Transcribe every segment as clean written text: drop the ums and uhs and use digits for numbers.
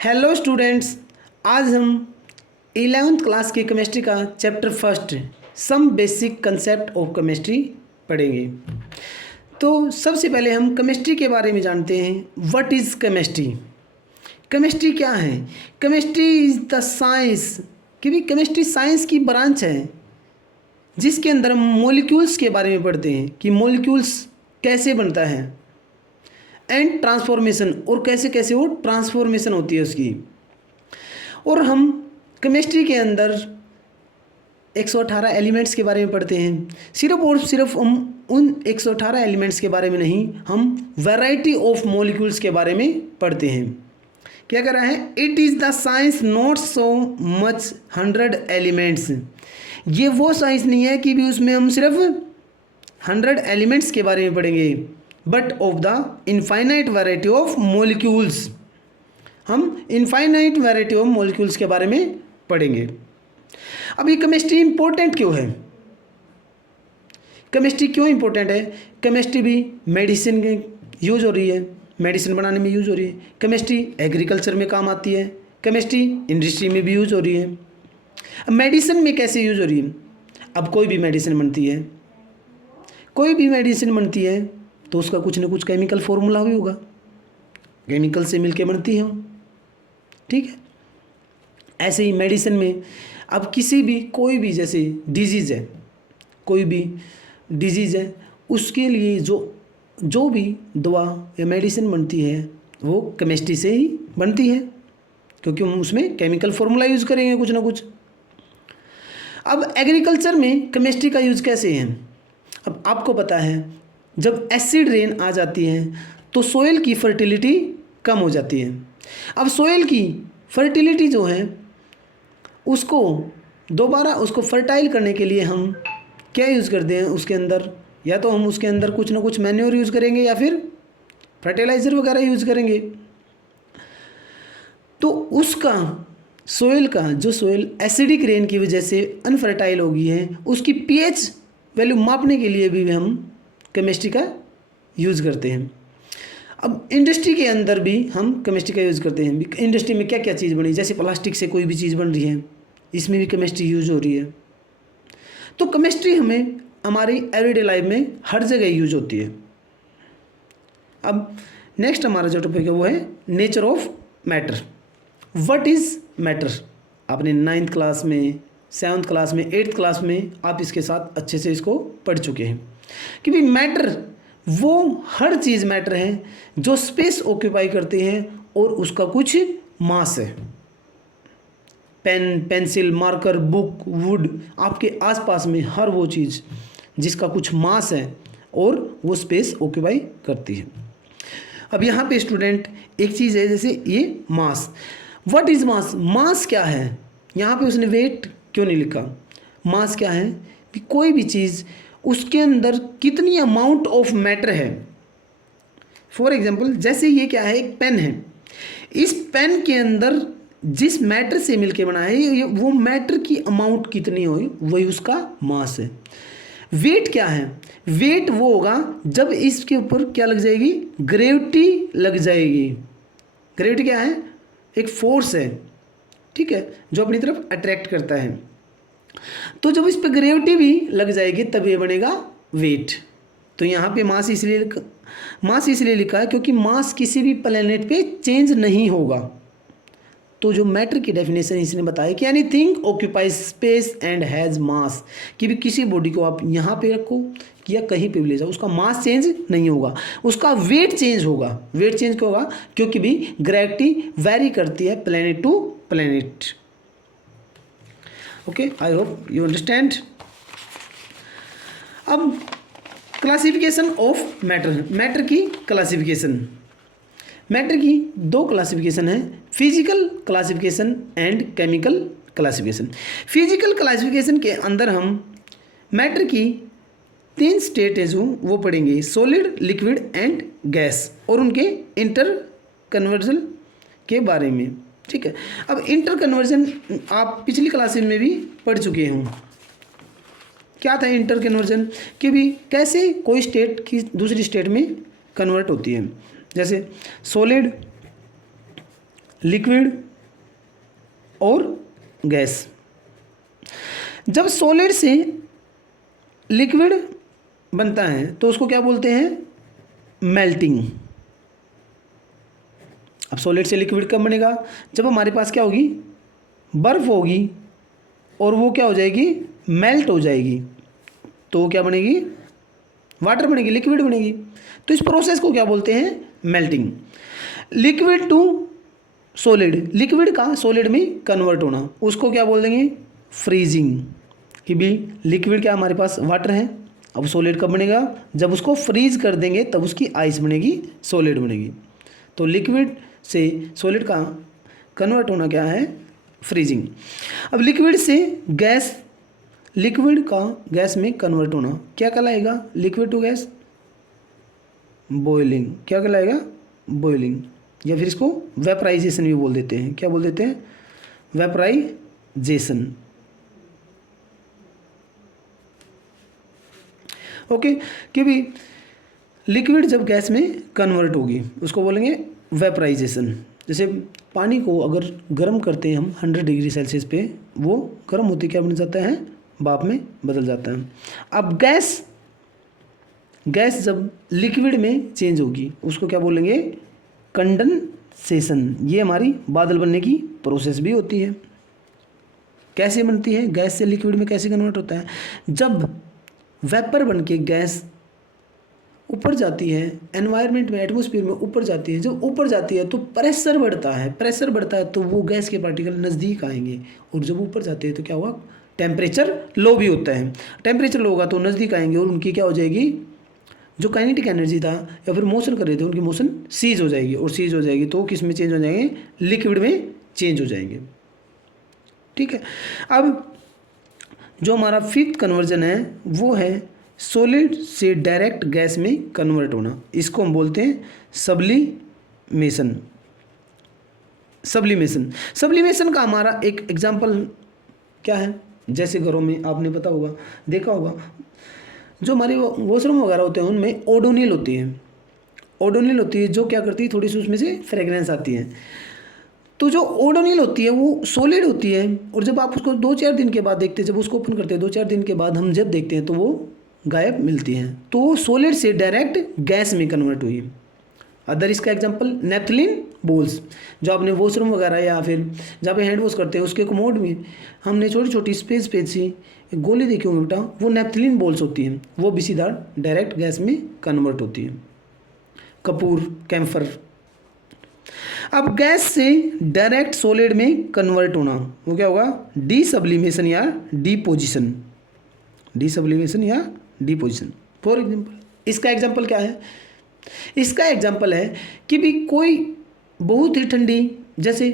Hello students, आज हम 11th class की केमिस्ट्री का chapter first some basic concept of chemistry पढ़ेंगे। तो सबसे पहले हम केमिस्ट्री के बारे में जानते हैं। What is chemistry? केमिस्ट्री क्या है? केमिस्ट्री इज़ द साइंस, कि भी केमिस्ट्री साइंस की ब्रांच है जिसके अंदर हम मॉलिक्यूल्स के बारे में पढ़ते हैं कि मॉलिक्यूल्स कैसे बनता है, एंड ट्रांसफॉर्मेशन, और कैसे कैसे वो ट्रांसफॉर्मेशन होती है उसकी। और हम केमिस्ट्री के अंदर 118 एलिमेंट्स के बारे में पढ़ते हैं। सिर्फ और सिर्फ हम उन 118 एलिमेंट्स के बारे में नहीं, हम वैरायटी ऑफ मॉलिक्यूल्स के बारे में पढ़ते हैं। क्या कर रहा है? It is the science not so much 100 elements. ये वो साइंस नहीं है कि भी उसमें हम सिर्फ 100 एलिमेंट्स के बारे में पढ़ेंगे, but of the infinite variety of molecules. हम इनफाइनाइट वैरायटी ऑफ मॉलिक्यूल्स के बारे में पढ़ेंगे। अब ये केमिस्ट्री इंपॉर्टेंट क्यों है? केमिस्ट्री क्यों इंपॉर्टेंट है? केमिस्ट्री भी मेडिसिन के यूज हो रही है, मेडिसिन बनाने में यूज हो रही है। केमिस्ट्री एग्रीकल्चर में काम आती है, केमिस्ट्री इंडस्ट्री में भी यूज हो रही है। अब मेडिसिन में कैसे यूज हो रही है? अब कोई भी मेडिसिन बनती है, कोई भी मेडिसिन बनती है तो उसका कुछ ना कुछ केमिकल फॉर्मूला भी होगा, केमिकल से मिलके बनती है, ठीक है। ऐसे ही मेडिसिन में अब किसी भी कोई भी जैसे डिजीज़ है, कोई भी डिजीज़ है, उसके लिए जो भी दवा या मेडिसिन बनती है वो केमिस्ट्री से ही बनती है, क्योंकि हम उसमें केमिकल फॉर्मूला यूज़ करेंगे कुछ ना कुछ। अब एग्रीकल्चर में केमिस्ट्री का यूज़ कैसे है? अब आपको पता है, जब एसिड रेन आ जाती है तो सोइल की फर्टिलिटी कम हो जाती है। अब सोइल की फर्टिलिटी जो है उसको दोबारा उसको फर्टाइल करने के लिए हम क्या यूज़ करते हैं उसके अंदर? या तो हम उसके अंदर कुछ ना कुछ मैन्योर यूज़ करेंगे या फिर फर्टिलाइज़र वगैरह यूज़ करेंगे। तो उसका सोइल का जो सोइल एसिडिक रेन की वजह से अनफर्टाइल हो गई है, उसकी पीएच वैल्यू मापने के लिए भी हम केमिस्ट्री का यूज़ करते हैं। अब इंडस्ट्री के अंदर भी हम केमिस्ट्री का यूज़ करते हैं। इंडस्ट्री में क्या क्या चीज़ बनी, जैसे प्लास्टिक से कोई भी चीज़ बन रही है, इसमें भी केमिस्ट्री यूज हो रही है। तो केमिस्ट्री हमें हमारी एवरीडे लाइफ में हर जगह यूज होती है। अब नेक्स्ट हमारा जो टॉपिक है वो है nature of matter. What is matter? आपने 9th क्लास में, 7th क्लास में, 8th क्लास में आप इसके साथ अच्छे से इसको पढ़ चुके हैं कि भाई मैटर वो हर चीज़ मैटर है जो स्पेस ऑक्यूपाई करती है और उसका कुछ मास है। Pen, pencil, marker, book, wood, आपके आसपास में हर वो चीज़ जिसका कुछ मास है और वो स्पेस ऑक्यूपाई करती है। अब यहाँ पे स्टूडेंट एक चीज़ है, जैसे ये मास। व्हाट इज़ मास? मास क्या है? यहाँ पे उसने वेट क्यों नहीं लिखा? मास क्या है कि कोई भी चीज़ उसके अंदर कितनी अमाउंट ऑफ मैटर है। फॉर एग्जांपल जैसे ये क्या है, एक पेन है, इस पेन के अंदर जिस मैटर से मिलके बना है वो मैटर की अमाउंट कितनी हो, वही उसका मास है। वेट क्या है? वेट वो होगा जब इसके ऊपर क्या लग जाएगी? ग्रेविटी लग जाएगी। ग्रेविटी क्या है? एक फोर्स है, ठीक है, जो अपनी तरफ अट्रैक्ट करता है। तो जब इस पर ग्रेविटी भी लग जाएगी तब ये बनेगा वेट। तो यहाँ पे मास इसलिए लिखा है क्योंकि मास किसी भी प्लेनेट पे चेंज नहीं होगा। तो जो मैटर की डेफिनेशन इसने बताया कि anything occupies space and has मास, कि भी किसी बॉडी को आप यहाँ पे रखो या कहीं पे भी ले जाओ, उसका मास चेंज नहीं होगा, उसका वेट चेंज होगा। वेट चेंज क्यों होगा? क्योंकि भी ग्रेविटी वेरी करती है planet to planet. Okay, I hope you understand. अब क्लासिफिकेशन ऑफ मैटर। मैटर की क्लासिफिकेशन। मैटर की दो क्लासिफिकेशन है, physical classification and chemical classification. Physical classification के अंदर हम मैटर की 3 स्टेट है जो वो पढ़ेंगे, सॉलिड, लिक्विड एंड गैस, और उनके इंटर कन्वर्जन के बारे में, ठीक है। अब इंटर कन्वर्जन आप पिछली क्लासेस में भी पढ़ चुके हों। क्या था इंटर कन्वर्जन? कि भी कैसे कोई स्टेट की दूसरी स्टेट में कन्वर्ट होती है। जैसे सॉलिड लिक्विड और गैस। जब सॉलिड से लिक्विड बनता है तो उसको क्या बोलते हैं? मेल्टिंग। अब सॉलिड से लिक्विड कब बनेगा? जब हमारे पास क्या होगी? बर्फ होगी और वो क्या हो जाएगी? मेल्ट हो जाएगी, तो वो क्या बनेगी? वाटर बनेगी, लिक्विड बनेगी। तो इस प्रोसेस को क्या बोलते हैं? Melting. Liquid to solid, liquid का सॉलिड में कन्वर्ट होना, उसको क्या बोल देंगे? फ्रीजिंग। कि भी लिक्विड क्या हमारे पास वाटर है, अब सॉलिड कब बनेगा? जब उसको फ्रीज कर देंगे तब उसकी आइस बनेगी, सॉलिड बनेगी। तो लिक्विड से सॉलिड का कन्वर्ट होना क्या है? फ्रीजिंग। अब लिक्विड से गैस, लिक्विड का गैस में कन्वर्ट होना क्या कहलाएगा? Liquid to gas boiling. क्या कहलाएगा? बॉइलिंग। या फिर इसको वेपराइजेशन भी बोल देते हैं। क्या बोल देते हैं? वेपराइजेशन। ओके, क्योंकि लिक्विड जब गैस में कन्वर्ट होगी उसको बोलेंगे वेपराइजेशन। जैसे पानी को अगर गर्म करते हैं हम 100 डिग्री सेल्सियस पे, वो गर्म होते क्या बन जाता है? भाप में बदल जाता है। अब गैस जब लिक्विड में चेंज होगी उसको क्या बोलेंगे? कंडेंसेशन। ये हमारी बादल बनने की प्रोसेस भी होती है। कैसे बनती है? गैस से लिक्विड में कैसे कन्वर्ट होता है? जब वेपर बन के गैस ऊपर जाती है, एनवायरनमेंट में, एटमॉस्फेयर में ऊपर जाती है, जब ऊपर जाती है तो प्रेशर बढ़ता है, प्रेशर बढ़ता है तो वो गैस के पार्टिकल नज़दीक आएंगे, और जब ऊपर जाते हैं तो क्या हुआ? टेम्परेचर लो भी होता है। टेम्परेचर लो होगा तो नज़दीक आएंगे और उनकी क्या हो जाएगी? जो काइनेटिक एनर्जी था या फिर मोशन कर रहे थे उनकी मोशन सीज हो जाएगी, और सीज हो जाएगी तो किस में चेंज हो जाएंगे? लिक्विड में चेंज हो जाएंगे। ठीक है। अब जो हमारा फिफ्थ कन्वर्जन है वो है सॉलिड से डायरेक्ट गैस में कन्वर्ट होना। इसको हम बोलते हैं सब्लिमेशन। सब्लिमेशन का हमारा एक एग्जांपल क्या है? जैसे घरों में आपने पता होगा, देखा होगा, जो हमारे वॉशरूम वगैरह होते हैं उनमें ओडोनिल होती है। ओडोनिल होती है जो क्या करती है? थोड़ी सी उसमें से फ्रेगरेंस आती है। तो जो ओडोनिल होती है वो सॉलिड होती है, और जब आप उसको 2-4 दिन के बाद देखते हैं, जब उसको ओपन करते हैं 2-4 दिन के बाद हम जब देखते हैं तो वो गायब मिलती हैं। तो सॉलिड से डायरेक्ट गैस में कन्वर्ट हुई। अदर इसका एग्जांपल नेपथलीन बॉल्स, जो आपने वॉशरूम वगैरह या फिर जहाँ पे हैंड वॉश करते हैं उसके कमोड में हमने छोटी छोटी स्पेस सी गोली देखी होंगी बेटा, वो नेपथलीन बॉल्स होती हैं, वो भी सीधा डायरेक्ट गैस में कन्वर्ट होती है। कपूर, कैम्फर। अब गैस से डायरेक्ट सॉलिड में कन्वर्ट होना वो क्या होगा? डीसब्लिमेशन या डिपोजिशन। डीसब्लिमेशन या डिपोजिशन। फॉर एग्जांपल इसका एग्जांपल क्या है? इसका एग्जांपल है कि भी कोई बहुत ही ठंडी, जैसे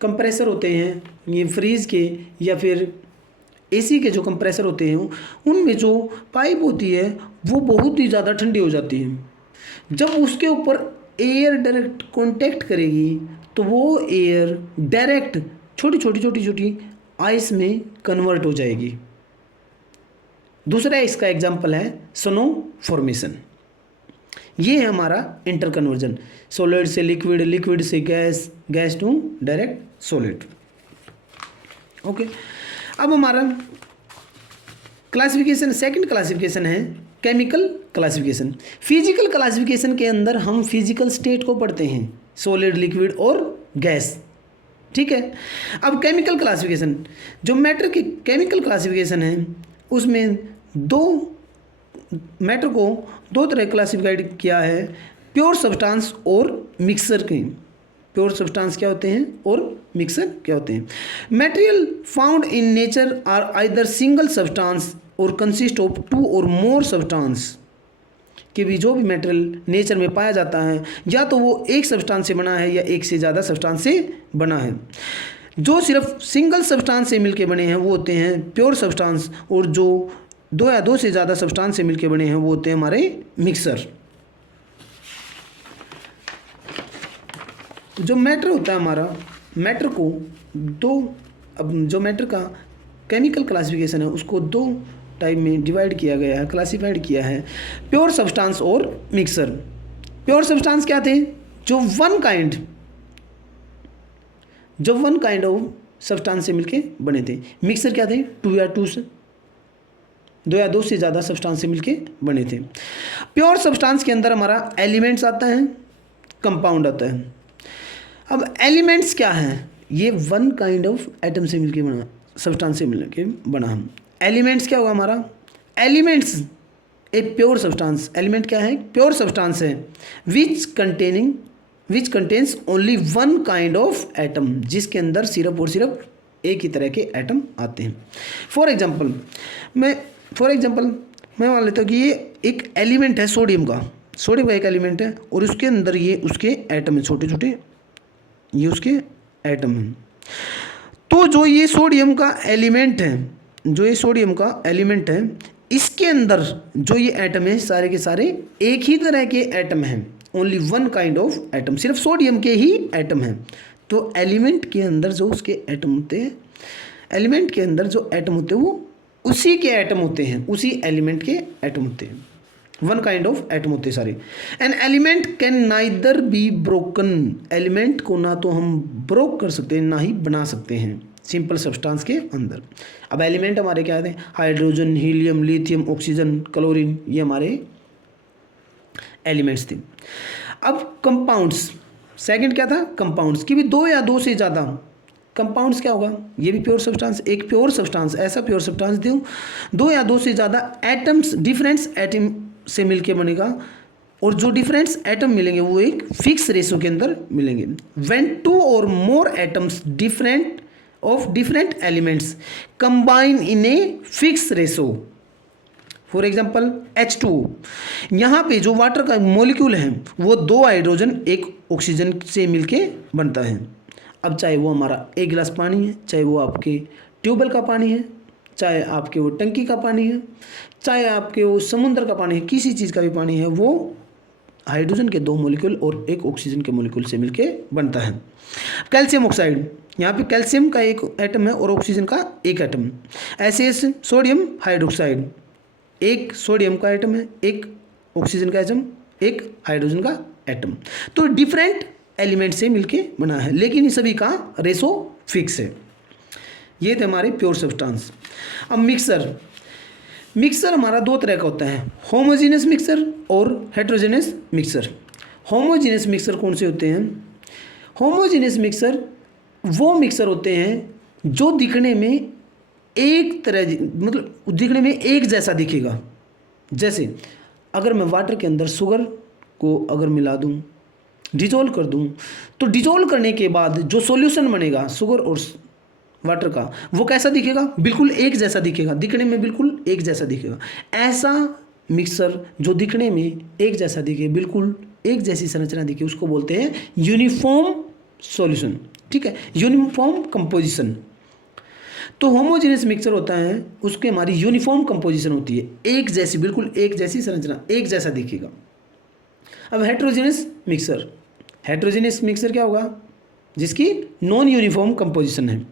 कंप्रेसर होते हैं ये फ्रीज के या फिर एसी के जो कंप्रेसर होते हैं उनमें जो पाइप होती है वो बहुत ही ज़्यादा ठंडी हो जाती है। जब उसके ऊपर एयर डायरेक्ट कांटेक्ट करेगी तो वो एयर डायरेक्ट छोटी आइस में कन्वर्ट हो जाएगी। दूसरा इसका एग्जांपल है स्नो फॉर्मेशन। ये है हमारा इंटर कन्वर्जन, सॉलिड से लिक्विड, लिक्विड से gas, gas to direct solid. Okay, अब हमारा क्लासिफिकेशन, सेकंड क्लासिफिकेशन है केमिकल क्लासिफिकेशन। फिजिकल क्लासिफिकेशन के अंदर हम फिजिकल स्टेट को पढ़ते हैं, सॉलिड, लिक्विड और गैस। ठीक है। अब केमिकल क्लासिफिकेशन, जो मैटर की केमिकल क्लासिफिकेशन है उसमें मैटर को दो तरह क्लासिफाइड किया है, प्योर सब्सटेंस और मिक्सर के। प्योर सब्सटेंस क्या होते हैं और मिक्सर क्या होते हैं? Material found in nature are either single substance or consist of 2 or more substance. कि भी जो भी मटेरियल नेचर में पाया जाता है या तो वो एक सब्सटेंस से बना है या एक से ज़्यादा सब्सटेंस से बना है। जो सिर्फ सिंगल सब्सटेंस से मिलके बने हैं वो होते हैं प्योर सब्सटेंस, और जो 2 या 2 से ज़्यादा सब्सटेंस से मिलके बने हैं वो होते हैं हमारे मिक्सर। जो मैटर होता है हमारा, मैटर को अब जो मैटर का केमिकल क्लासिफिकेशन है उसको 2 टाइप में डिवाइड किया गया है, क्लासिफाइड किया है, प्योर सब्सटेंस और मिक्सर। प्योर सब्सटेंस क्या थे? जो वन काइंड जो वन काइंड ऑफ सब्सटेंस से मिलके बने थे। मिक्सर क्या थे, दो या दो से ज़्यादा सब्सटेंस से मिलके बने थे। प्योर सब्सटेंस के अंदर हमारा एलिमेंट्स आता है, कंपाउंड आता है। अब एलिमेंट्स क्या हैं, ये वन काइंड ऑफ एटम से मिलके बना, सब्सटेंस से मिलके बना। एलिमेंट्स क्या होगा हमारा, elements a pure substance, element क्या है, प्योर सब्सटेंस है which contains only one kind of atom, जिसके अंदर सिर्फ और सिर्फ एक ही तरह के एटम आते हैं। फॉर एग्जांपल मैं मान लेता हूँ कि ये एक एलिमेंट है सोडियम का एक एलिमेंट है, और उसके अंदर ये उसके एटम है, छोटे छोटे ये उसके एटम हैं। तो जो ये सोडियम का एलिमेंट है, इसके अंदर जो ये एटम है सारे के सारे एक ही तरह के एटम हैं, only one kind of atom, सिर्फ सोडियम के ही एटम हैं। तो एलिमेंट के अंदर जो उसके एटम होते हैं, वो उसी के एटम होते हैं, उसी एलिमेंट के एटम होते हैं, वन काइंड ऑफ एटम होते हैं सारे। An element can neither be broken, element को ना तो हम ब्रोक कर सकते हैं ना ही बना सकते हैं सिंपल सब्सटेंस के अंदर। अब एलिमेंट हमारे क्या थे, hydrogen, helium, lithium, oxygen, chlorine, ये हमारे एलिमेंट्स थे। अब कंपाउंड्स, सेकंड क्या था, कंपाउंड्स की भी दो या दो से ज़्यादा। कंपाउंड्स क्या होगा, ये भी प्योर सब्सटेंस, एक प्योर सब्सटेंस, ऐसा प्योर सब्सटेंस दो या दो से ज़्यादा एटम्स, डिफरेंस एटम से मिलके बनेगा, और जो डिफरेंस एटम मिलेंगे वो एक फिक्स रेशो के अंदर मिलेंगे। व्हेन टू और मोर atoms different elements combine in a fixed ratio, for example H2O, यहाँ पे जो वाटर का मॉलिक्यूल है वो दो हाइड्रोजन एक ऑक्सीजन से मिलके बनता है। अब चाहे वो हमारा एक गिलास पानी है, चाहे वो आपके ट्यूबवेल का पानी है, चाहे आपके वो टंकी का पानी है, चाहे आपके वो समुद्र का पानी है, किसी चीज़ का भी पानी है, वो हाइड्रोजन के दो मॉलिक्यूल और एक ऑक्सीजन के मॉलिक्यूल से मिलके बनता है। कैल्शियम ऑक्साइड, यहाँ पे कैल्शियम का एक एटम है और ऑक्सीजन का एक एटम। ऐसे सोडियम हाइड्रोक्साइड, एक सोडियम का एटम है, एक ऑक्सीजन का एटम, एक हाइड्रोजन का एटम। तो डिफरेंट एलिमेंट से मिलके बना है, लेकिन इन सभी का रेशो फिक्स है। ये थे हमारे प्योर सब्सटेंस। अब मिक्सर हमारा दो तरह का होता है, होमोजेनियस मिक्सर और हेट्रोजेनियस मिक्सर। होमोजेनियस मिक्सर कौन से होते हैं, होमोजेनियस मिक्सर वो मिक्सर होते हैं जो दिखने में एक तरह, मतलब दिखने में एक जैसा दिखेगा। जैसे अगर मैं वाटर के अंदर शुगर को अगर मिला दूं, डिजोल्व कर दूं, तो डिजोल्व करने के बाद जो सॉल्यूशन बनेगा शुगर और वाटर का, वो कैसा दिखेगा, बिल्कुल एक जैसा दिखेगा, दिखने में बिल्कुल एक जैसा दिखेगा। ऐसा मिक्सर जो दिखने में एक जैसा दिखे, बिल्कुल एक जैसी संरचना दिखे, उसको बोलते हैं यूनिफॉर्म सॉल्यूशन, ठीक है, यूनिफॉर्म कंपोजिशन। तो होमोजेनियस मिक्सर होता है, उसके हमारी यूनिफॉर्म कंपोजिशन होती है, एक जैसी, बिल्कुल एक जैसी संरचना, एक जैसा दिखेगा। अब हेट्रोजेनियस मिक्सर क्या होगा, जिसकी नॉन यूनिफॉर्म कंपोजिशन है।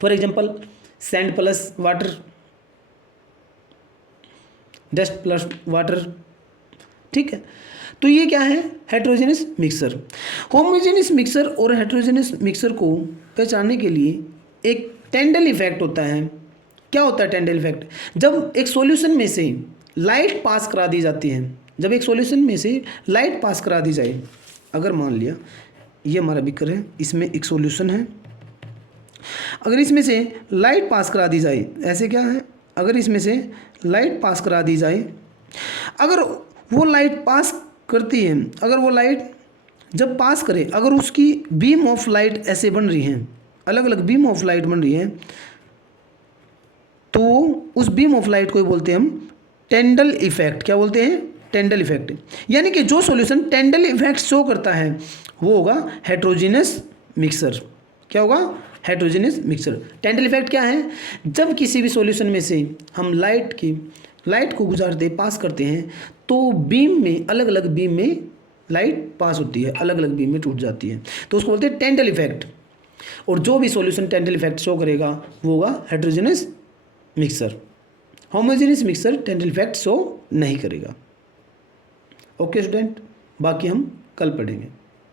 For example sand plus water, dust plus water, ठीक है। तो ये क्या है, हेट्रोजेनियस मिक्सर। होमोजेनियस मिक्सर और हेट्रोजेनियस मिक्सर को पहचानने के लिए एक टेंडल इफेक्ट होता है। क्या होता है टेंडल इफेक्ट, जब एक सॉल्यूशन में से लाइट पास करा दी जाती है, जब एक सॉल्यूशन में से लाइट पास करा दी जाए, अगर मान लिया ये हमारा बीकर है, इसमें एक सॉल्यूशन है, अगर इसमें से लाइट पास करा दी जाए, ऐसे क्या है, अगर इसमें से लाइट पास करा दी जाए, अगर वो लाइट पास करती है, अगर वो लाइट जब पास करे, अगर उसकी बीम ऑफ लाइट ऐसे बन रही हैं, अलग अलग बीम ऑफ लाइट बन रही है, तो उस बीम ऑफ लाइट को बोलते हैं हम टेंडल इफेक्ट। क्या बोलते हैं, टेंडल इफेक्ट। यानी कि जो सॉल्यूशन टेंडल इफेक्ट शो करता है वो होगा हेट्रोजेनियस मिक्सर। क्या होगा, हेट्रोजेनियस मिक्सर। टेंडल इफेक्ट क्या है, जब किसी भी सॉल्यूशन में से हम लाइट को गुजारते, पास करते हैं, तो बीम में, अलग अलग बीम में लाइट पास होती है, अलग अलग बीम में टूट जाती है, तो उसको बोलते हैं टेंडल इफेक्ट। और जो भी सॉल्यूशन टेंडल इफेक्ट शो करेगा वो होगा heterogeneous mixture. Homogeneous mixture Tyndall effect show नहीं करेगा। ओके स्टूडेंट, बाकी हम कल पढ़ेंगे।